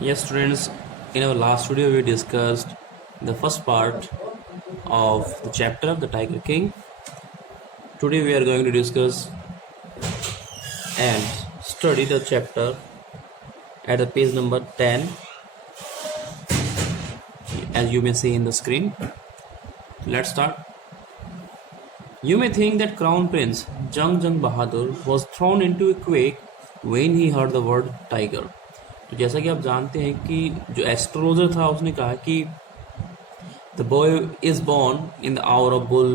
Yes, students, in our last video we discussed the first part of the chapter The Tiger King. Today we are going to discuss and study the chapter at the page number 10, as you may see in the screen. Let's start. You may think that Crown Prince Jung Bahadur was thrown into a quake when he heard the word tiger. तो जैसा कि आप जानते हैं कि जो astrologer था उसने कहा कि the boy is born in the hour of bull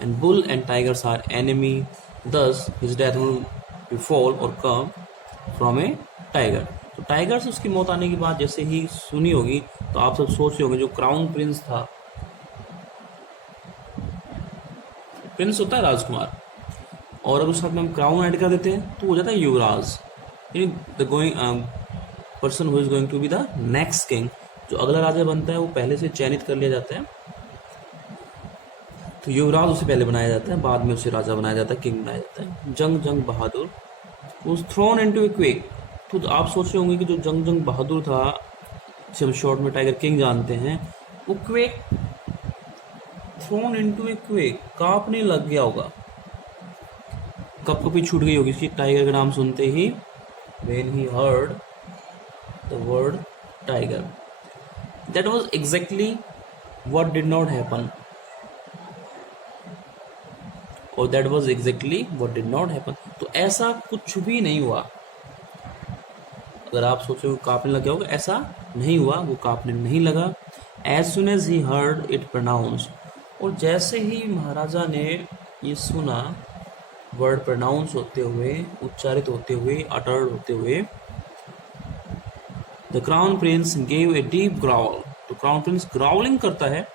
and bull and tigers are enemy, thus his death will befall or come from a tiger. तो टाइगर से उसकी मौत आने की बात जैसे ही सुनी होगी तो आप सब सोच रहे होंगे जो क्राउन प्रिंस था, प्रिंस होता है राजकुमार, और अगर उसके साथ में हम क्राउन ऐड कर देते हैं तो हो जाता है युवराज, the going person who is going to be the next king. जो अगला राजा बनता है वो पहले से चयनित कर लिया जाता है, तो युवराज उसे पहले बनाया जाता है, बाद में उसे राजा बनाया जाता है, किंग बनाया जाता है। जंग बहादुर was thrown into a quake। तो आप सोच रहे होंगे कि जो जंग बहादुर था, जिसे हम शॉर्ट में टाइगर किंग जानते हैं, वो क्वेक, थ्रोन इनटू ए क्वेक, कांपने लग गया होगा, कपकपी छूट गई होगी इसकी टाइगर का नाम सुनते ही। when he heard the word tiger, that was exactly what did not happen, और that was exactly what did not happen। तो ऐसा कुछ भी नहीं हुआ। अगर आप सोचे वो कांपने लग गया होगा, ऐसा नहीं हुआ, वो कांपने नहीं लगा। as soon as he heard it pronounced, और जैसे ही महाराजा ने ये सुना, वर्ड प्रोनाउंस होते हुए, उच्चारित होते हुए, अटर्ड होते हुए, the crown Prince gave a deep growl. तो क्राउन प्रिंस ग्राउलिंग करता है,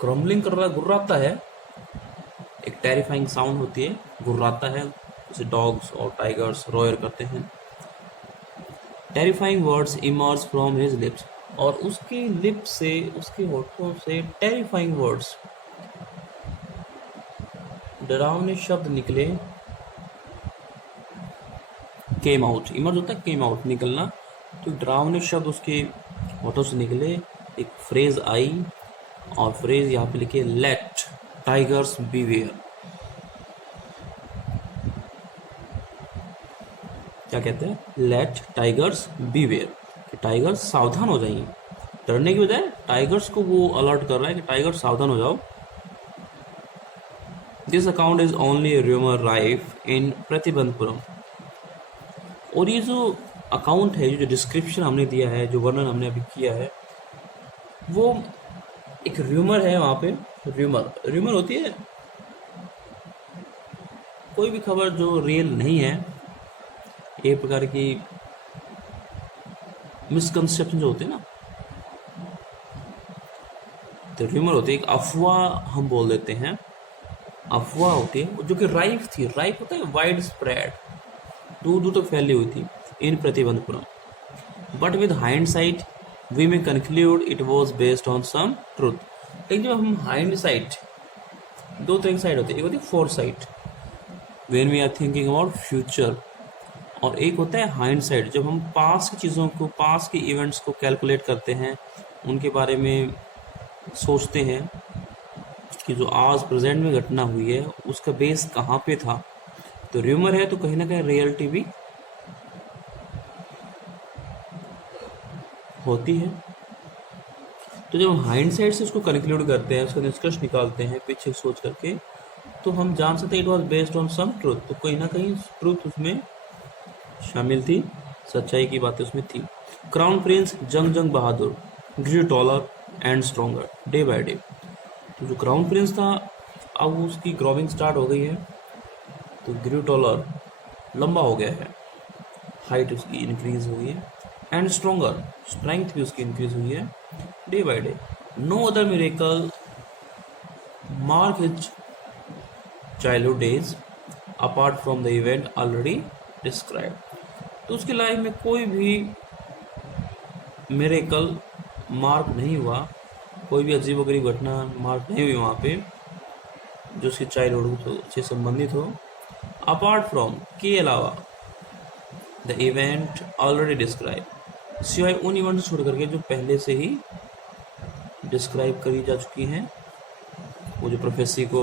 ग्रम्बलिंग कर रहा है, गुर्राता है, एक टेरिफाइंग साउंड होती है, गुर्राता है, जैसे डॉग्स और टाइगर्स रॉयर करते हैं। Terrifying words emerge from his lips, और उसके लिप से, उसके होठों से टेरिफाइंग वर्ड्स, डरावने शब्द निकले। केम आउट, इमर्ज होता है केम आउट, निकलना, तो डरावने शब्द उसके होठों से निकले। एक फ्रेज आई, और फ्रेज यहाँ पे लिखे लेट टाइगर्स बीवेयर। क्या कहते हैं? लेट टाइगर्स बीवेयर, कि टाइगर्स सावधान हो जाइए। डरने की बजाय टाइगर्स को वो अलर्ट कर रहा है कि टाइगर्स सावधान हो जाओ। This account is only a rumour rife in Pratibandhapuram. और ये जो अकाउंट है, जो डिस्क्रिप्शन हमने दिया है, जो वर्णन हमने अभी किया है, वो एक र्यूमर है। वहाँ पे र्यूमर होती है कोई भी खबर जो रियल नहीं है, एक प्रकार की मिसकंसेप्शन जो होते हैं ना, तो र्यूमर होती है, एक अफवाह हम बोल देते हैं, अफवाह होती है, जो कि राइफ थी। राइफ होता है वाइड स्प्रेड, दूर दूर तक फैली हुई थी in Pratibandhapuram. But with hindsight we may conclude it was based on some truth. लेकिन जब हम हाइंडसाइट, दो तरह की साइड होती है, एक होती है foresight when we are thinking about future, और एक होता है हाइंडसाइट जब हम पास की चीज़ों को, पास के इवेंट्स को कैलकुलेट करते हैं, उनके बारे में सोचते हैं कि जो आज प्रेजेंट में घटना हुई है उसका बेस कहाँ पे था। तो र्यूमर है तो कहीं ना कहीं रियलिटी भी होती है। तो जब हम हाइंडसाइट से उसको कंक्लूड करते हैं, उसका निष्कर्ष निकालते हैं पीछे सोच करके, तो हम जान सकते हैं it was based on some truth. तो कहीं ना कहीं ट्रूथ उसमें शामिल थी, सच्चाई की बातें उसमें थी। Crown prince Jung Bahadur grew taller and stronger day by day. तो जो क्राउन प्रिंस था, अब उसकी ग्रोविंग स्टार्ट हो गई है, तो ग्रू टॉलर, लंबा हो गया है, हाइट उसकी इंक्रीज हुई है, एंड स्ट्रॉन्गर, स्ट्रेंथ भी उसकी इंक्रीज हुई है day by day. No other miracle mark his childhood days apart from the event already describe. तो उसकी लाइफ में कोई भी मिरेकल मार्क नहीं हुआ, कोई भी अजीबोगरीब घटना मार्क नहीं हुई वहाँ पे जो उसकी चाइल्डहुड से संबंधित हो, अपार्ट फ्रॉम, के अलावा, द इवेंट ऑलरेडी डिस्क्राइब, सिवाय उन इवेंट्स छोड़ करके जो पहले से ही डिस्क्राइब करी जा चुकी हैं। वो जो प्रोफेसी को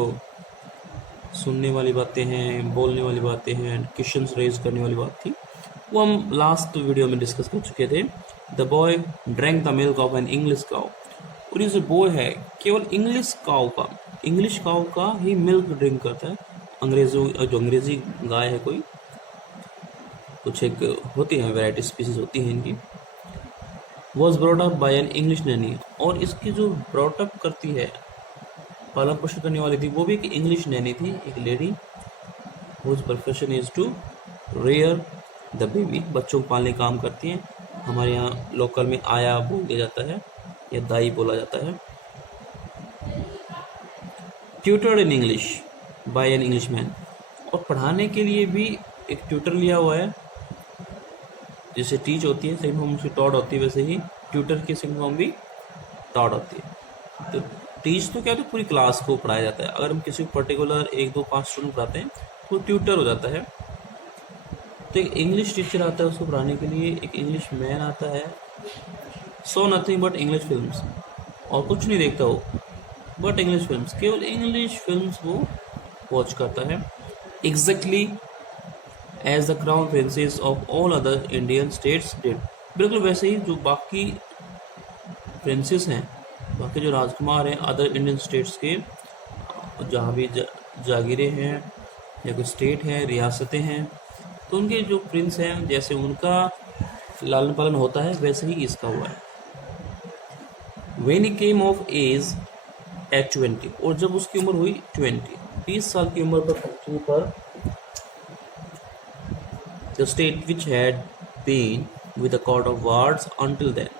सुनने वाली बातें हैं, बोलने वाली बातें हैं, क्वेश्चंस रेज करने वाली बात थी, वो हम लास्ट वीडियो में डिस्कस कर चुके थे। The boy drank the milk of an English cow. और ये जो बॉय है केवल इंग्लिश काउ का ही मिल्क ड्रिंक करता है। जो अंग्रेजी गाय है, कोई कुछ एक होती है, वैरायटी स्पीसीज होती हैं इनकी। Was brought up by an English Naini. और इसकी जो ब्रॉट अप करती है, पालन पोषण करने वाली थी, वो भी एक इंग्लिश नैनी थी, एक lady whose profession is to rear the baby. बच्चों को पालने का काम करती हैं। हमारे यहाँ लोकल में आया बोल दिया जाता है या दाई बोला जाता है। Tutored in English by an English man. और पढ़ाने के लिए भी एक ट्यूटर लिया हुआ है। जैसे टीच होती है सेकंड फॉर्म, उसकी टॉड होती है, वैसे ही ट्यूटर की सेकंड फॉर्म भी टॉड होती है। तो टीच तो क्या है, तो पूरी क्लास को पढ़ाया जाता है। अगर हम किसी पर्टिकुलर 1 2 5 स्टूडेंट पढ़ाते हैं तो ट्यूटर हो जाता है। तो एक इंग्लिश टीचर आता है उसको पढ़ाने के लिए, एक इंग्लिश मैन आता है। So nothing but English films, और कुछ नहीं देखता वो बट इंग्लिश फिल्म्स, केवल इंग्लिश फिल्म्स वो वॉच करता है। Exactly as the crown princes of all other Indian states did. बिल्कुल वैसे ही जो बाकी प्रिंसेस हैं, बाकी जो राजकुमार हैं अदर इंडियन स्टेट्स के, जहाँ भी जागीरें हैं या कोई स्टेट है, रियासतें हैं, तो उनके जो प्रिंस हैं जैसे उनका लालन पालन होता है वैसे ही इसका हुआ है। When he came of age at 20, और जब उसकी उम्र हुई 20 साल की उम्र पर पहुंचने पर, the state which had been with the court of wards until then,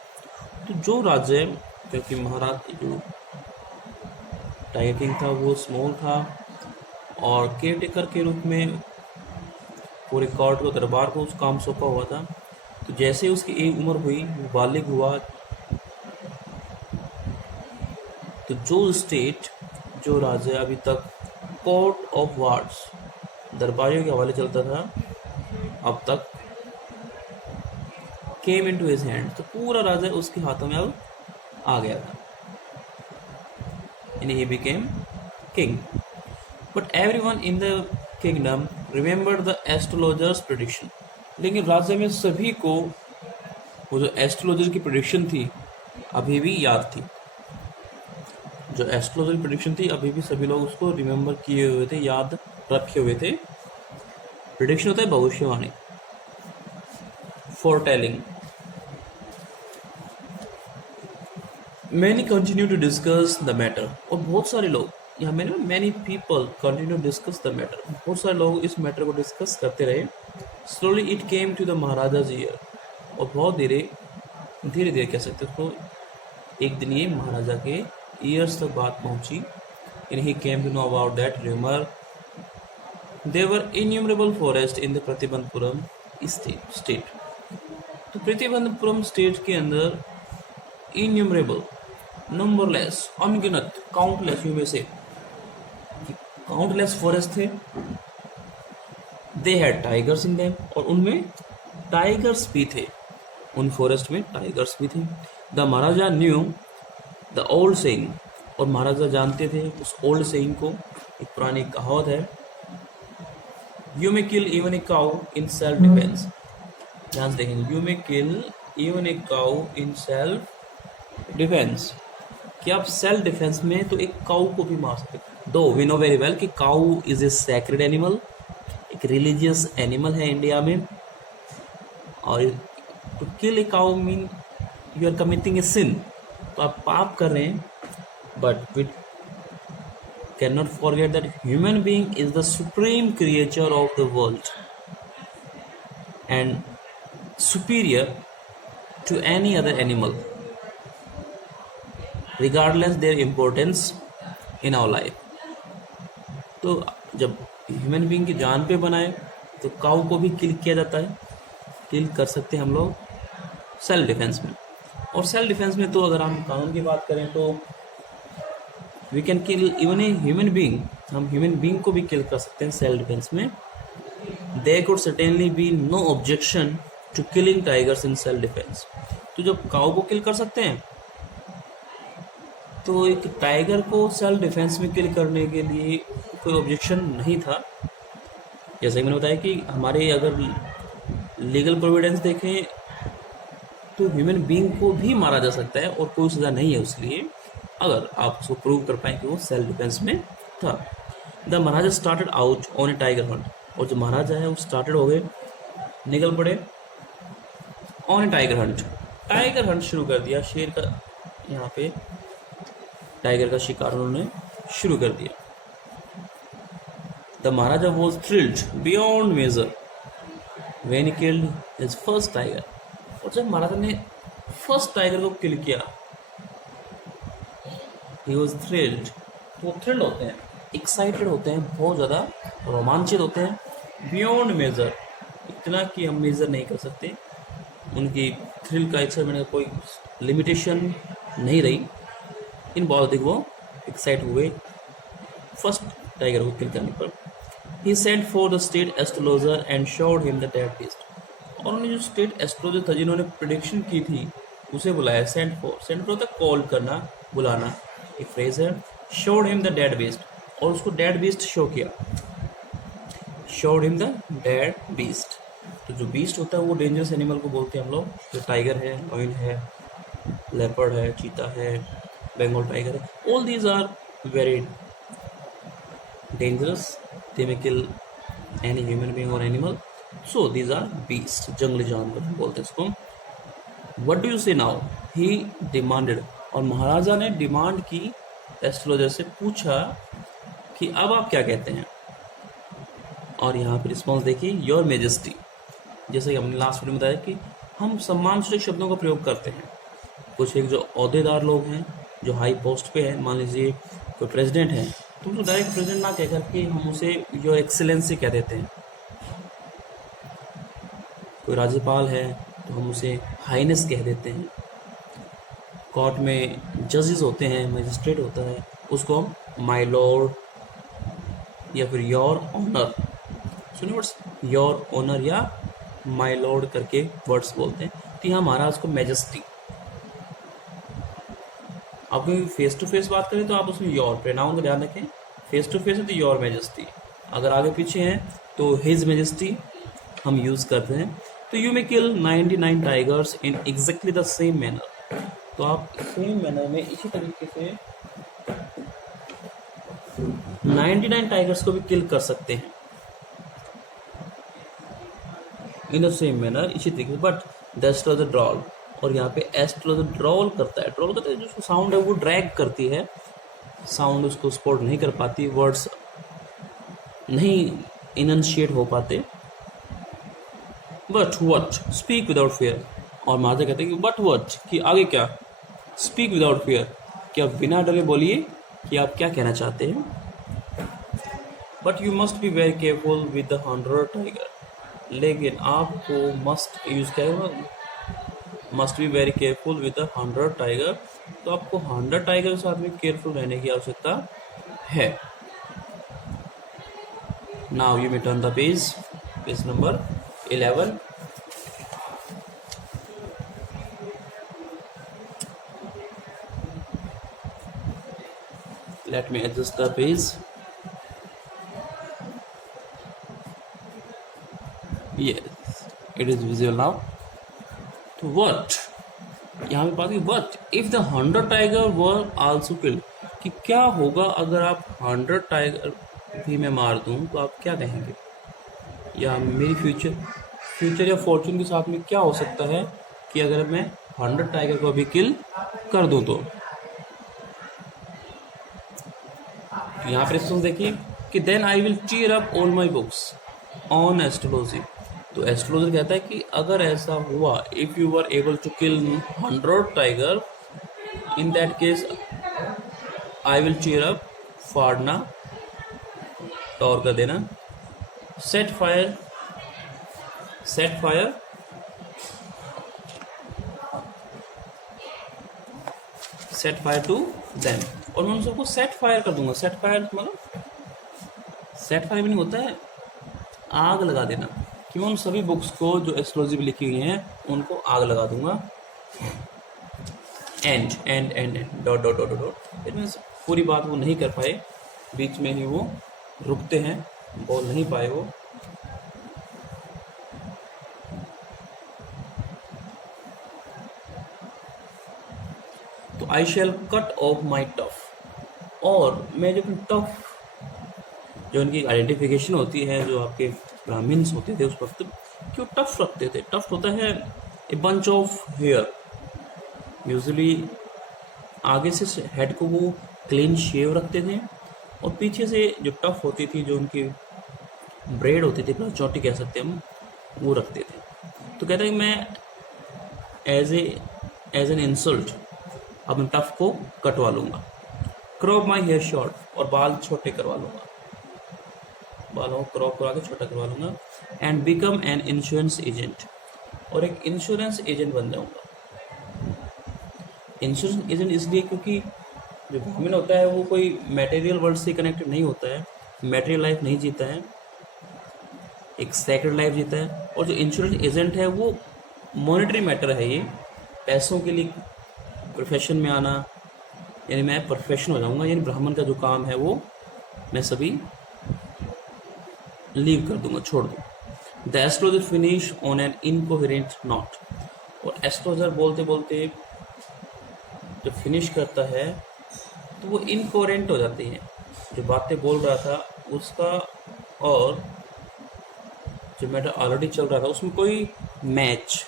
तो जो राज्य, क्योंकि महाराज जो टाइगर किंग था वो स्मॉल था और केयर टेकर के रूप में पूरे कोर्ट को, दरबार को उस काम सौंपा हुआ था। तो जैसे उसकी एक उम्र हुई, वो बालिग हुआ, तो जो स्टेट, जो राज्य अभी तक कोर्ट ऑफ वार्ड्स, दरबारियों के हवाले चलता था, अब तक केम इनटू हिज हैंड, तो पूरा राज्य उसके हाथों में अब आ गया था। and he became king. But everyone in the kingdom remembered the astrologer's prediction. लेकिन राज्य में सभी को वो जो एस्ट्रोलॉजर की प्रेडिक्शन थी अभी भी याद थी। जो एस्ट्रोलॉजर की प्रेडिक्शन थी अभी भी सभी लोग उसको रिमेम्बर किए हुए थे, याद रखे हुए थे। प्रेडिक्शन होता है भविष्यवाणी, फोरटेलिंग। Many continue to discuss the matter, और बहुत सारे लोग, यहाँ मैंने many people continue to discuss the matter, बहुत सारे लोग इस मैटर को डिस्कस करते रहे। Slowly it came to the महाराजा's ear, और बहुत धीरे धीरे कह सकते उसको, एक दिन ये महाराजा के ईयर्स तक बात पहुंची। And he came to know about that rumor. There were innumerable forests in the Pratibandapuram state. तो प्रतिबंधपुरम स्टेट के अंदर इन्यूमरेबल, नंबरलेस, अनगिनत, काउंटलेस, यू में से काउंटलेस फॉरेस्ट थे। They had tigers in them, और उनमें टाइगर्स भी थे, उन फॉरेस्ट में टाइगर्स भी थे। The Maharaja new the old saying, और महाराजा जानते थे उस ओल्ड सेइंग को। एक पुरानी कहावत है, you may kill even a cow in self defence. ध्यान से देखेंगे, you may kill even a cow in self defence, कि आप सेल्फ डिफेंस में तो एक काऊ को भी मार सकते। दो वी नो वेरी वेल कि cow is a sacred animal, एक रिलीजियस एनिमल है इंडिया में, और to kill a cow mean you are committing a sin, तो आप पाप कर रहे हैं। But we can not forget that human being is the supreme creature of the world and superior to any other animal regardless their importance in our life. तो जब human being की जान पे बनाए तो काऊ को भी किल किया जाता है, किल कर सकते हैं हम लोग सेल्फ डिफेंस में। और सेल्फ डिफेंस में तो अगर हम कानून की बात करें तो we can kill even a human being, हम ह्यूमन बीइंग को भी किल कर सकते हैं सेल्फ डिफेंस में। There could certainly be no objection to killing tigers in self defence. तो जब काऊ को किल कर सकते हैं, तो एक टाइगर को सेल्फ डिफेंस में किल करने के लिए कोई ऑब्जेक्शन नहीं था। जैसे कि मैंने बताया कि हमारे अगर लीगल प्रोविडेंस देखें तो ह्यूमन बीइंग को भी मारा जा सकता है और कोई सज़ा नहीं है उसके लिए, अगर आप उसको प्रूव कर पाएँ कि वो सेल्फ डिफेंस में था। The Maharaja started out on A tiger Hunt, और जो महाराजा है वो स्टार्टेड हो गए, निकल पड़े on A tiger Hunt, tiger Hunt शुरू कर दिया, शेर का, यहाँ पे टाइगर का शिकार उन्होंने शुरू कर दिया। The maharaja was thrilled beyond measure when he killed his first tiger, और जब महाराजा ने फर्स्ट टाइगर को किल किया, ही वॉज थ्रिल्ड, वो थ्रिल्ड होते हैं, एक्साइटेड होते हैं, बहुत ज़्यादा रोमांचित होते हैं, बियॉन्ड मेजर, इतना कि हम मेजर नहीं कर सकते, उनकी थ्रिल का एक्साइटमेंट का कोई लिमिटेशन नहीं रही। इन बहुत अधिक वो एक्साइट हुए फर्स्ट टाइगर को किल करने पर। He sent for the state astrologer and showed him the dead beast, और उन्होंने जो स्टेट एस्ट्रोलॉजर था जिन्होंने प्रेडिक्शन की थी उसे बुलाया। सेंट फॉर होता कॉल करना, बुलाना, एक फ्रेज है। Showed him the dead beast, और उसको डेड बीस्ट शो किया, showed him the dead beast. तो जो बीस्ट होता है वो डेंजरस एनिमल को बोलते हैं हम लोग, जो टाइगर है, लायन है, लेपर्ड है, चीता है, बंगाल टाइगर है, all these are very dangerous, they may kill any human being और animal, so these are beast, जंगली जानवर बोलते हैं इसको। What do you say now, he demanded, और महाराजा ने डिमांड की, एस्ट्रोलॉजर से पूछा कि अब आप क्या कहते हैं, और यहाँ पे रिस्पॉन्स देखिए, योर मेजेस्टी, जैसे कि हमने लास्ट वीडियो में बताया कि हम सम्मानसूचक शब्दों का प्रयोग करते हैं। कुछ एक जो अहदेदार लोग हैं, जो हाई पोस्ट पे हैं, मान लीजिए कोई प्रेसिडेंट है, तो उनको डायरेक्ट प्रेसिडेंट ना कह करके हम उसे योर एक्सीलेंसी कह देते हैं। कोई राज्यपाल है तो हम उसे हाईनेस कह देते हैं। कोर्ट में जजेस होते हैं, मजिस्ट्रेट होता है, उसको हम माय लॉर्ड या फिर योर ऑनर, सुनिए वर्ड्स, योर ऑनर या माय लॉर्ड करके वर्ड्स बोलते हैं। तो यहाँ महाराज को मैजेस्टी, आप कहीं फेस टू फेस बात करें तो आप उसमें योर प्रोनाउन का ध्यान रखें, फेस टू फेस है तो योर मैजेस्टी, अगर आगे पीछे हैं तो हिज मैजेस्टी हम यूज करते हैं। तो you may kill 99 tigers in exactly the same manner, तो आप सेम मैनर में इसी तरीके से 99 टाइगर्स को भी किल कर सकते हैं इन द सेम मैनर, इसी तरीके से। बट द एस्ट्रोलॉजर ड्रॉल, और यहाँ पे एस्ट्रोलॉजर ड्रॉल करता है, ड्रॉल करता है, जो साउंड है वो ड्रैग करती है, साउंड उसको सपोर्ट नहीं कर पाती, वर्ड्स नहीं इनशिएट हो पाते। But what, speak without fear, और महाराजा कहते हैं कि बट वट, कि आगे क्या, स्पीक विदाउट फियर, कि आप बिना डरे बोलिए कि आप क्या कहना चाहते हैं। But you must be very careful with the 100 tiger, लेकिन आपको मस्ट यूज करेगा, must be very careful with the 100 tiger, तो आपको 100 टाइगर के साथ में केयरफुल रहने की आवश्यकता है। Now you may turn the page, page number 11। Let me adjust the page. Yes, it is visible now. तो what, यहाँ पे बात की what if the 100 tiger were also killed, कि क्या होगा अगर आप 100 टाइगर भी मैं मार दूँ तो आप क्या कहेंगे, या मेरी फ्यूचर या फॉर्चून के साथ में क्या हो सकता है कि अगर मैं 100 टाइगर को भी किल कर दूँ तो। यहाँ पर रिस्पॉन्स देखिए कि then I will tear up all my books on astrology, तो एस्ट्रोलॉजर कहता है कि अगर ऐसा हुआ, if you were able to kill 100 tiger, in that case I will tear up, फाड़ना, टॉर कर देना, सेट फायर टू देम, और मैं उन सबको सेट फायर कर दूंगा। सेट फायर मतलब सेट फायर भी नहीं होता है, आग लगा देना, कि मैं उन सभी बुक्स को जो एस्ट्रोलॉजी में लिखी हुई हैं उनको आग लगा दूंगा। And dot dot dot dot. It means पूरी बात वो नहीं कर पाए, बीच में ही वो रुकते हैं, बोल नहीं पाए वो। तो आई शैल कट ऑफ माई टफ, और मैं जब टफ, जो उनकी आइडेंटिफिकेशन होती है, जो आपके ब्राह्मण्स होते थे उस वक्त, क्यों टफ रखते थे? टफ होता है a bunch of hair, usually आगे से हेड को वो क्लीन शेव रखते थे, और पीछे से जो टफ होती थी, जो उनकी ब्रेड होती थी, चौटी कह सकते हैं हम, वो रखते थे। तो कहते हैं मैं एज एन इंसल्ट अपने टफ को कटवा लूंगा। क्रॉप माई हेयर शॉर्ट, और बाल छोटे करवा लूंगा, बालों को क्रॉप करा के छोटा करवा लूंगा। And become an insurance agent, और एक इंश्योरेंस एजेंट बन जाऊंगा। इंश्योरेंस एजेंट इसलिए क्योंकि जो ब्राह्मण होता है वो कोई मटेरियल वर्ल्ड से कनेक्टेड नहीं होता है, मटेरियल लाइफ नहीं जीता है, एक सेक्रेड लाइफ जीता है। और जो इंश्योरेंस एजेंट है वो मॉनेटरी मैटर है, ये पैसों के लिए प्रोफेशन में आना, यानी मैं प्रोफेशन हो जाऊंगा, यानी ब्राह्मण का जो काम है वो मैं सभी लीव कर दूंगा, छोड़ दूँ। The astrologer finish on an incoherent not, और एस्ट्रोलॉजर बोलते बोलते जब फिनिश करता है तो वो इनकोहेरेंट हो जाती है, जो बातें बोल रहा था उसका और जो मैटर ऑलरेडी चल रहा था उसमें कोई मैच,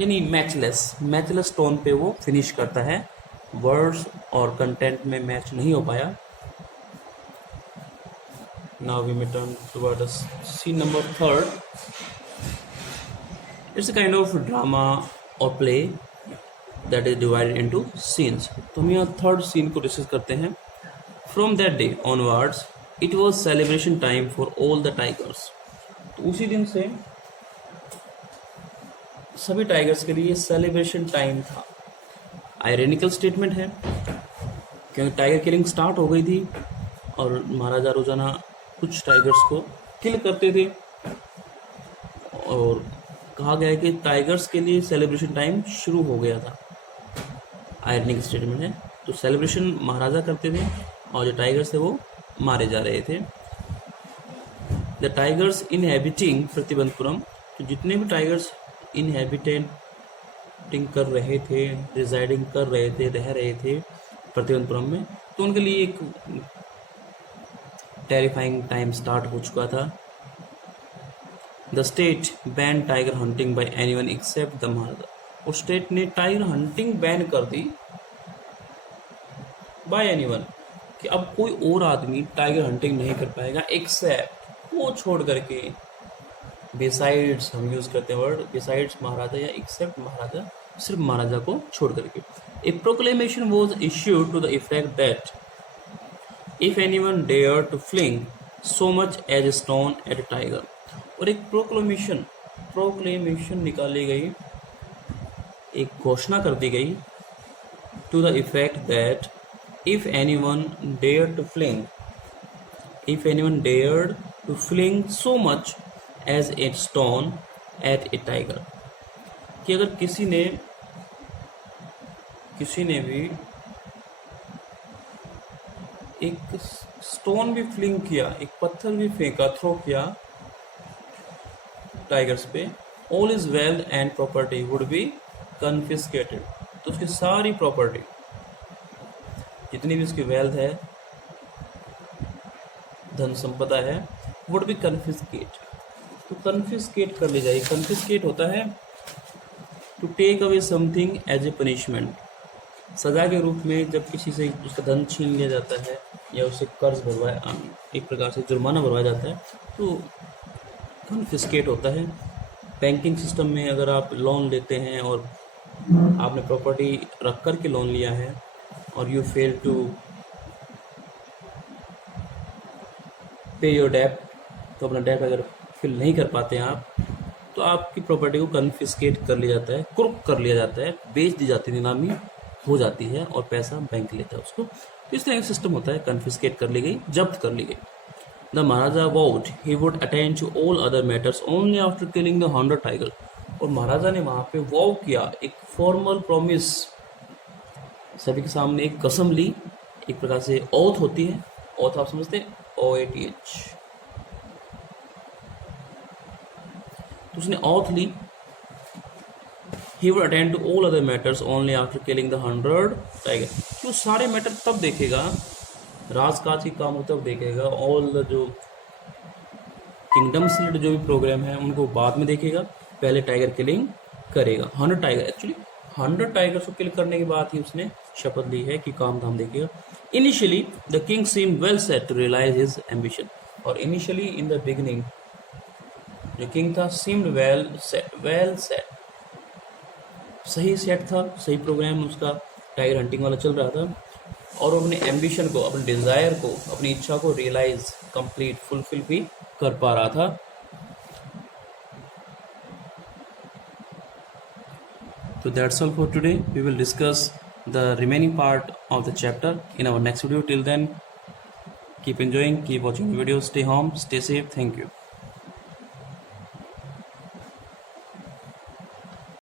यानी मैचलेस टोन पे वो फिनिश करता है, वर्ड्स और कंटेंट में मैच नहीं हो पाया। Now we may turn towards scene number 3rd. It's a kind of drama or play that is divided into scenes. तो हम यहाँ थर्ड सीन को डिस्कस करते हैं। From that day onwards, it was celebration time for all the tigers. तो उसी दिन से सभी टाइगर्स के लिए सेलिब्रेशन टाइम था। आयरनिकल स्टेटमेंट है क्योंकि टाइगर किलिंग स्टार्ट हो गई थी और महाराजा रोजाना कुछ टाइगर्स को किल करते थे, और कहा गया है कि टाइगर्स के लिए सेलिब्रेशन टाइम शुरू हो गया था। आयरनिकल स्टेटमेंट है, तो सेलिब्रेशन महाराजा करते थे और जो टाइगर्स थे वो मारे जा रहे थे। द टाइगर्स इनहेबिटिंग प्रतिबंधपुरम, तो जितने भी टाइगर्स इनहेबिटेटिंग कर रहे थे, रिजाइडिंग कर रहे थे, रह रहे थे प्रतिबंधपुरम में, तो उनके लिए एक टेरिफाइंग टाइम स्टार्ट हो चुका था। The state ban tiger hunting by anyone except the maharaja, उस स्टेट ने टाइगर हंटिंग बैन कर दी बाय एनीवन, कि अब कोई और आदमी टाइगर हंटिंग नहीं कर पाएगा एक्सेप्ट, वो छोड़ करके, बिसाइड्स हम यूज करते हैं वर्ड, बिसाइड्स महाराजा या एक्सेप्ट महाराजा, सिर्फ महाराजा को छोड़ करके। A proclamation was issued to the effect that if anyone dare to fling so much as a stone at a tiger, और एक प्रोक्लेमेशन निकाली गई, एक घोषणा कर दी गई, to the effect that if anyone dared to fling so much as a stone at a tiger, कि अगर किसी ने भी एक स्टोन भी फ्लिंग किया, एक पत्थर भी फेंका, थ्रो किया टाइगर्स पे, all is wealth and property would be confiscated, तो उसकी सारी प्रॉपर्टी, जितनी भी उसकी वेल्थ है, धन संपदा है, वुड बी कन्फिस्केट, तो कन्फिस्केट कर ली जाएगी। कन्फिस्केट होता है to take away something as a punishment, सजा के रूप में जब किसी से उसका धन छीन लिया जाता है या उसे कर्ज भरवाया, एक प्रकार से जुर्माना भरवाया जाता है, तो कन्फिस्केट होता है। बैंकिंग सिस्टम में अगर आप लोन लेते हैं और आपने प्रॉपर्टी रख कर के लोन लिया है और यू फेल टू पे योर डेट, तो अपना डेट अगर फिल नहीं कर पाते हैं आप, तो आपकी प्रॉपर्टी को कन्फिस्केट कर लिया जाता है, कुर्क कर लिया जाता है, बेच दी जाती है, नीलामी हो जाती है और पैसा बैंक लेता है उसको। तो इस तरह का सिस्टम होता है, कन्फिस्केट कर ली गई, जब्त कर ली गई। The maharaja vowed he would attend to all other matters only after killing the 100 tiger, और महाराजा ने वहां पे वॉव किया, एक फॉर्मल प्रॉमिस, सभी के सामने एक कसम ली, एक प्रकार से ओथ होती है, ओथ आप समझते हैं, OATH। तो उसने ओथ ली, he would attend to all other matters only after killing the 100 tiger. तो सारे मैटर तब देखेगा, राजकाज के काम तब देखेगा, ऑल जो किंगडम से रिलेटेड जो भी प्रोग्राम है उनको बाद में देखेगा, पहले टाइगर किलिंग करेगा। 100 टाइगर, एक्चुअली 100 टाइगर्स को किल करने के बाद ही उसने शपथ ली है कि काम धाम देखेगा। Initially the king seem well set to realise his ambition, और इनिशियली इन द बिगिनिंग जो किंग था सीम्ड वेल सेट, सही सेट था, सही प्रोग्राम उसका टाइगर हंटिंग वाला चल रहा था, और अपने एम्बिशन को, अपने डिजायर को, अपनी इच्छा को रियलाइज, कंप्लीट, फुलफिल भी कर पा रहा था। So that's all for today. We will discuss the remaining part of the chapter in our next video. Till then, keep enjoying, keep watching the videos, stay home, stay safe. Thank you.